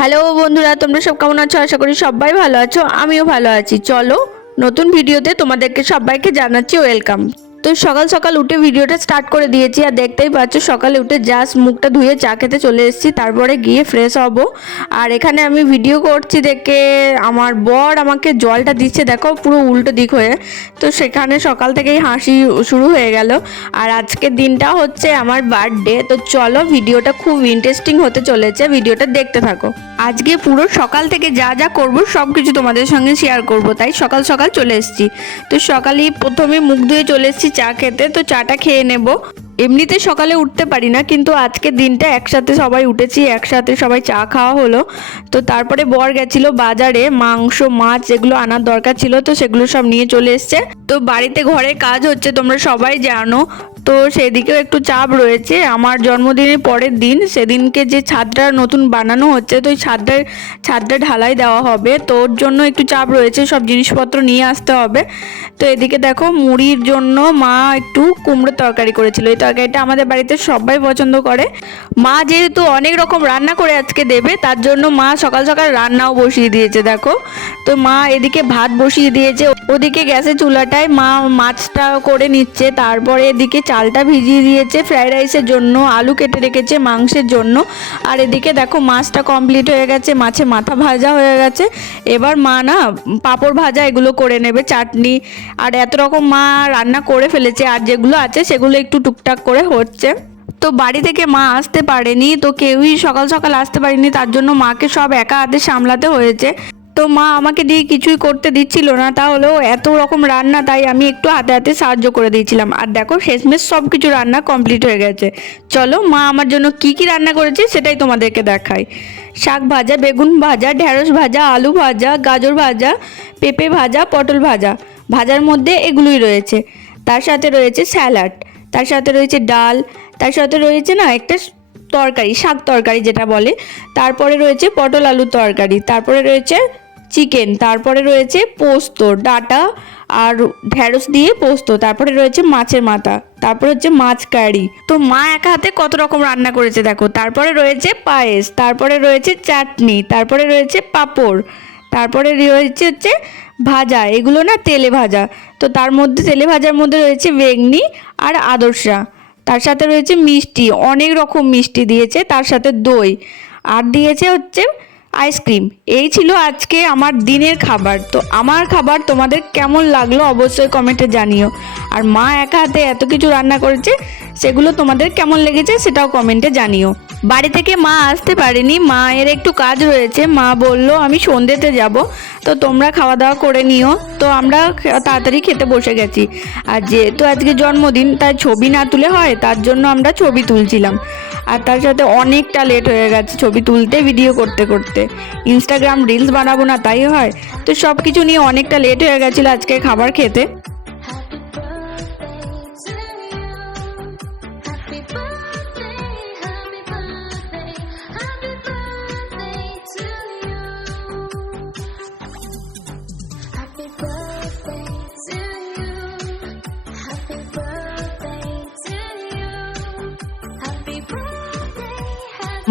Hello বন্ধুরা, তোমরা সব কেমন আছো? আশা করি সবাই ভালো আছো, আমিও ভালো আছি। চলো নতুন ভিডিওতে তোমাদেরকে সবাইকে জানাচ্ছি ওয়েলকাম। তো সকাল সকাল উঠে ভিডিওটা স্টার্ট করে দিয়েছি, আর দেখতেই পাচ্ছ সকালে উঠে জাস্ট মুখটা ধুয়ে চা খেতে চলে এসেছি, তারপরে গিয়ে ফ্রেশ হব। আর এখানে আমি ভিডিও করছি দেখে আমার বর আমাকে জলটা দিচ্ছে, দেখো পুরো উল্টো দিক হয়ে। তো সেখানে সকাল থেকেই হাসি শুরু হয়ে গেল। আর আজকের দিনটা হচ্ছে আমার বার্থডে। তো চলো ভিডিওটা খুব ইন্টারেস্টিং হতে চলেছে, ভিডিওটা দেখতে থাকো। আজকে পুরো সকাল থেকে যা যা করব সব কিছু তোমাদের সঙ্গে শেয়ার করব, তাই সকাল সকাল চলে এসেছি। তো সকালেই প্রথমে মুখ ধুয়ে চলে এসেছি চা খেতে। তো চাটা খেয়ে নেব। এমনিতে সকালে উঠতে পারি না, কিন্তু আজকের দিনটা একসাথে সবাই উঠেছি, একসাথে সবাই চা খাওয়া হলো। তো তারপরে বর গেছিল বাজারে মাংস মাছ যেগুলো আনার দরকার ছিল, তো সেগুলো সব নিয়ে চলে এসছে। তো বাড়িতে ঘরের কাজ হচ্ছে, তোমরা সবাই জানো। তো সেদিকেও একটু চাপ রয়েছে। আমার জন্মদিনের পরের দিন সেদিনকে যে ছাদটা নতুন বানানো হচ্ছে, তো ওই ছাদটা ঢালাই দেওয়া হবে, তো ওর জন্য একটু চাপ রয়েছে, সব জিনিসপত্র নিয়ে আসতে হবে। তো এদিকে দেখো মুড়ির জন্য মা একটু কুমড়োর তরকারি করেছিল। এই তরকারিটা আমাদের বাড়িতে সবাই পছন্দ করে। মা যেহেতু অনেক রকম রান্না করে আজকে দেবে, তার জন্য মা সকাল সকাল রান্নাও বসিয়ে দিয়েছে দেখো। তো মা এদিকে ভাত বসিয়ে দিয়েছে, ওদিকে গ্যাসের চুলাটায় মা মাছটা করে নিচ্ছে, তারপরে এদিকে চালটা ভিজিয়ে দিয়েছে ফ্রাইড রাইসের জন্য, আলু কেটে রেখেছে মাংসের জন্য। আর এদিকে দেখো মাছটা কমপ্লিট হয়ে গেছে, মাছের মাথা ভাজা হয়ে গেছে। এবার মা না পাঁপড় ভাজা এগুলো করে নেবে, চাটনি আর এত রকম মা রান্না করে ফেলেছে, আর যেগুলো আছে সেগুলো একটু টুকটাক করে হচ্ছে। তো বাড়ি থেকে মা আসতে পারেনি, তো কেউই সকাল সকাল আসতে পারেনি, তার জন্য মাকে সব একা হাতে সামলাতে হয়েছে। তো মা আমাকে দিয়ে কিছুই করতে দিচ্ছিল না, তাহলেও এত রকম রান্না, তাই আমি একটু হাতে হাতে সাহায্য করে দিয়েছিলাম। আর দেখো শেষমেশ সব কিছু রান্না কমপ্লিট হয়ে গেছে। চলো মা আমার জন্য কি কি রান্না করেছে সেটাই তোমাদেরকে দেখাই। শাক ভাজা, বেগুন ভাজা, ঢেঁড়স ভাজা, আলু ভাজা, গাজর ভাজা, পেঁপে ভাজা, পটল ভাজা। ভাজার মধ্যে এগুলোই রয়েছে। তার সাথে রয়েছে স্যালাড, তার সাথে রয়েছে ডাল, তার সাথে রয়েছে না একটা তরকারি, শাক তরকারি যেটা বলে। তারপরে রয়েছে পটল আলুর তরকারি, তারপরে রয়েছে চিকেন, তারপরে রয়েছে পোস্ত ডাটা আর ঢেঁড়স দিয়ে পোস্ত, তারপরে রয়েছে মাছের মাথা, তারপরে হচ্ছে মাছ কারি। তো মা একা হাতে কত রকম রান্না করেছে দেখো। তারপরে রয়েছে পায়েস, তারপরে রয়েছে চাটনি, তারপরে রয়েছে পাঁপড়, তারপরে রয়েছে হচ্ছে ভাজা, এগুলো না তেলে ভাজা। তো তার মধ্যে তেলে ভাজার মধ্যে রয়েছে বেগনি আর আদর্শা, তার সাথে রয়েছে মিষ্টি, অনেক রকম মিষ্টি দিয়েছে, তার সাথে দই আর দিয়েছে হচ্ছে আইসক্রিম। এই ছিল আজকে আমার দিনের খাবার। তো আমার খাবার তোমাদের কেমন লাগলো অবশ্যই কমেন্টে জানিও। আর মা একা হাতে এত কিছু রান্না করেছে, সেগুলো তোমাদের কেমন লেগেছে সেটাও কমেন্টে জানিও। বাড়ি থেকে মা আসতে পারেনি, মায়ের একটু কাজ রয়েছে, মা বললো আমি সন্ধ্যেতে যাব, তো তোমরা খাওয়া দাওয়া করে নিও। তো আমরা তাড়াতাড়ি খেতে বসে গেছি। আর যেহেতু আজকে জন্মদিন, তাই ছবি না তুলে হয়, তার জন্য আমরা ছবি তুলছিলাম। আর তার সাথে অনেকটা লেট হয়ে গেছে ছবি তুলতে, ভিডিও করতে করতে। ইনস্টাগ্রাম রিলস বানাবো না তাই হয়। তো সব কিছু নিয়ে অনেকটা লেট হয়ে গেছিলো আজকে খাবার খেতে।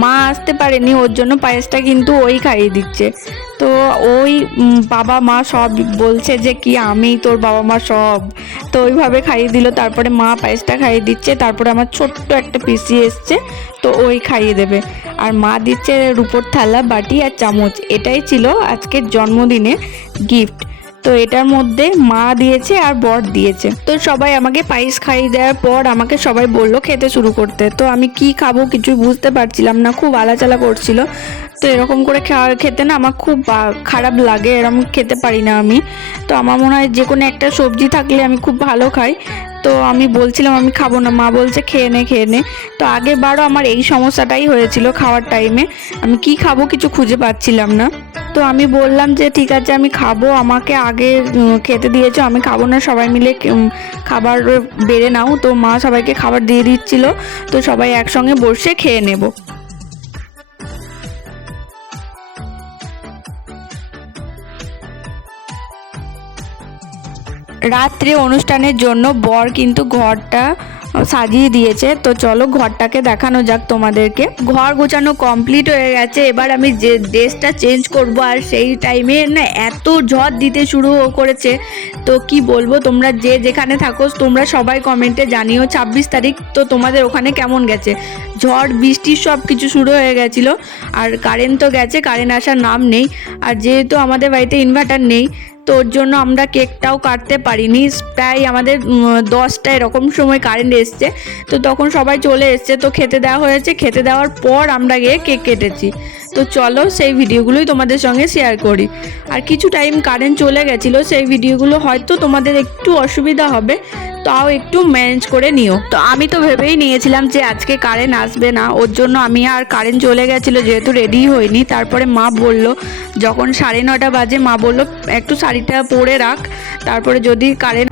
মা আসতে পারেনি, ওর জন্য পায়েসটা কিন্তু ওই খাইয়ে দিচ্ছে। তো ওই বাবা মা সব বলছে যে কি আমি তোর বাবা মা সব, তো ওইভাবে খাইয়ে দিল। তারপরে মা পায়েসটা খাইয়ে দিচ্ছে, তারপরে আমার ছোট্ট একটা পিসি এসছে, তো ওই খাইয়ে দেবে। আর মা দিচ্ছে রুপোর থালা, বাটি আর চামচ। এটাই ছিল আজকের জন্মদিনে গিফট। তো এটার মধ্যে মা দিয়েছে আর বর দিয়েছে। তো সবাই আমাকে পায়েস খাইয়ে দেওয়ার পর আমাকে সবাই বললো খেতে শুরু করতে। তো আমি কি খাবো কিছুই বুঝতে পারছিলাম না, খুব আলাচালা করছিল। তো এরকম করে খেতে না আমার খুব খারাপ লাগে, এরকম খেতে পারি না আমি। তো আমার মনে হয় যে কোনো একটা সবজি থাকলে আমি খুব ভালো খাই। তো আমি বলছিলাম আমি খাবো না, মা বলছে খেয়ে নে খেয়ে নে। তো আগের বারও আমার এই সমস্যাটাই হয়েছিল, খাওয়ার টাইমে আমি কি খাবো কিছু খুঁজে পাচ্ছিলাম না। তো আমি বললাম যে ঠিক আছে আমি খাবো, আমাকে আগে খেতে দিয়েছো, আমি খাবো না, সবাই মিলে খাবার বেড়ে নাও। তো মা সবাইকে খাবার দিয়ে দিচ্ছিল, তো সবাই একসঙ্গে বসে খেয়ে নেব। রাত্রে অনুষ্ঠানের জন্য বর কিন্তু ঘরটা সাজিয়ে দিয়েছে। তো চলো ঘরটাকে দেখানো যাক তোমাদেরকে। ঘর গোছানো কমপ্লিট হয়ে গেছে, এবার আমি যে ড্রেসটা চেঞ্জ করব। আর সেই টাইমে না এত ঝড় দিতে শুরু করেছে, তো কি বলবো, তোমরা যে যেখানে থাকো তোমরা সবাই কমেন্টে জানিও 26 তারিখ তো তোমাদের ওখানে কেমন গেছে। ঝড় বৃষ্টি সব কিছু শুরু হয়ে গেছিলো। আর কারেন্ট তো গেছে, কারেন্ট আসার নাম নেই। আর যেহেতু আমাদের বাড়িতে ইনভার্টার নেই, তো ওর জন্য আমরা কেকটাও কাটতে পারিনি। প্রায় আমাদের 10টা এরকম সময় কারেন্ট এসছে, তো তখন সবাই চলে এসছে, তো খেতে দেওয়া হয়েছে। খেতে দেওয়ার পর আমরা গিয়ে কেক কেটেছি। তো চলো সেই ভিডিওগুলোই তোমাদের সঙ্গে শেয়ার করি। আর কিছু টাইম কারেন্ট চলে গেছিলো, সেই ভিডিওগুলো হয়তো তোমাদের একটু অসুবিধা হবে, তাও একটু ম্যানেজ করে নিও। তো আমি তো ভেবেই নিয়েছিলাম যে আজকে কারেন্ট আসবে না, ওর জন্য আমি আর কারেন্ট চলে গেছিলো যেহেতু রেডি হইনি। তারপরে মা বলল, যখন 9:30 বাজে মা বলল একটু শাড়িটা পরে রাখ, তারপরে যদি কারেন্ট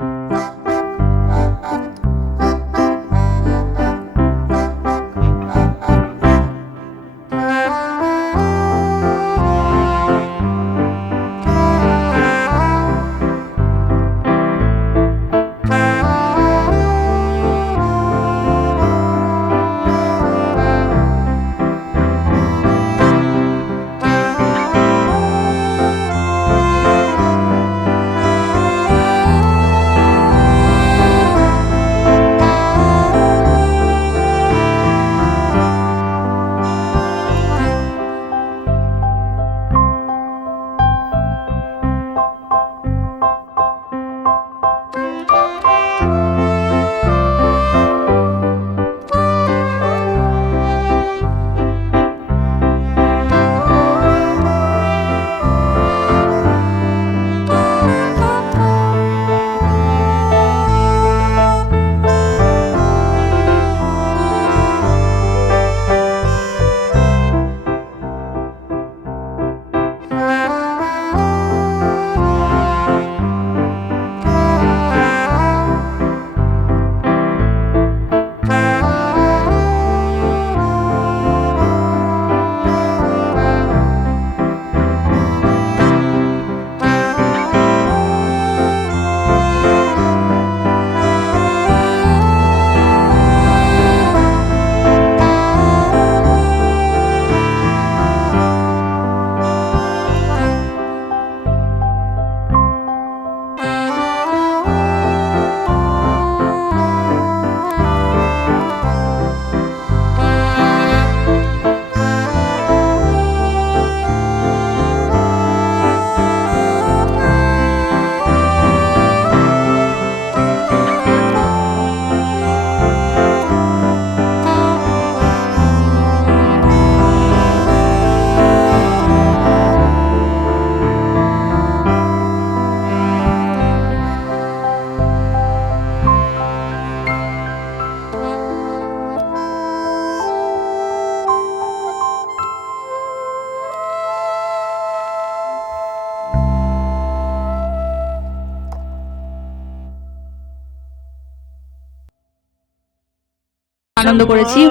আনন্দ করেছি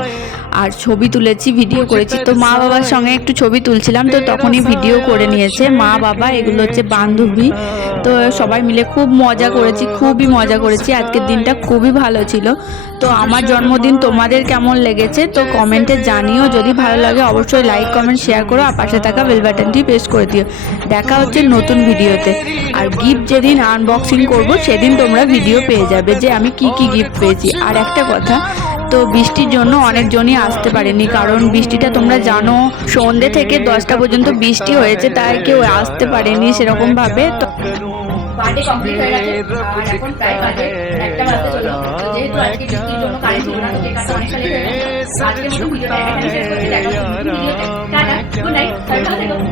আর ছবি তুলেছি, ভিডিও করেছি। তো মা বাবার সঙ্গে একটু ছবি তুলছিলাম, তো তখনই ভিডিও করে নিয়েছে মা বাবা। এগুলো হচ্ছে বান্ধবী। তো সবাই মিলে খুব মজা করেছি, খুবই মজা করেছি। আজকের দিনটা খুবই ভালো ছিল। তো আমার জন্মদিন তোমাদের কেমন লেগেছে তো কমেন্টে জানিও। যদি ভালো লাগে অবশ্যই লাইক কমেন্ট শেয়ার করো, আর পাশে থাকা বেল বাটনটি প্রেস করে দিও। দেখা হচ্ছে নতুন ভিডিওতে। আর গিফট যেদিন আনবক্সিং করব সেদিন তোমরা ভিডিও পেয়ে যাবে যে আমি কি কি গিফট পেয়েছি। আর একটা কথা, তো বৃষ্টির জন্য অনেকজনই আসতে পারেনি, কারণ বৃষ্টিটা তোমরা জানো সন্ধ্যে থেকে 10টা পর্যন্ত বৃষ্টি হয়েছে, তাই কেউ আসতে পারেনি সেরকম ভাবে। তো বার্থডে কমপ্লিট হয়ে গেছে আর এখন প্রায় বাজে 1টা বাজতে চললো। তো যেহেতু আজকে বৃষ্টির জন্য কারেন্ট ছিল না, তো কেক কাটা অনেকটা লেট হয়ে গেছে। আজকের মতো ভিডিওটা এখানে শেষ করছি। দেখা হচ্ছে নতুন ভিডিওতে। টাটা, গুড নাইট, সবাই ভালো থেকো।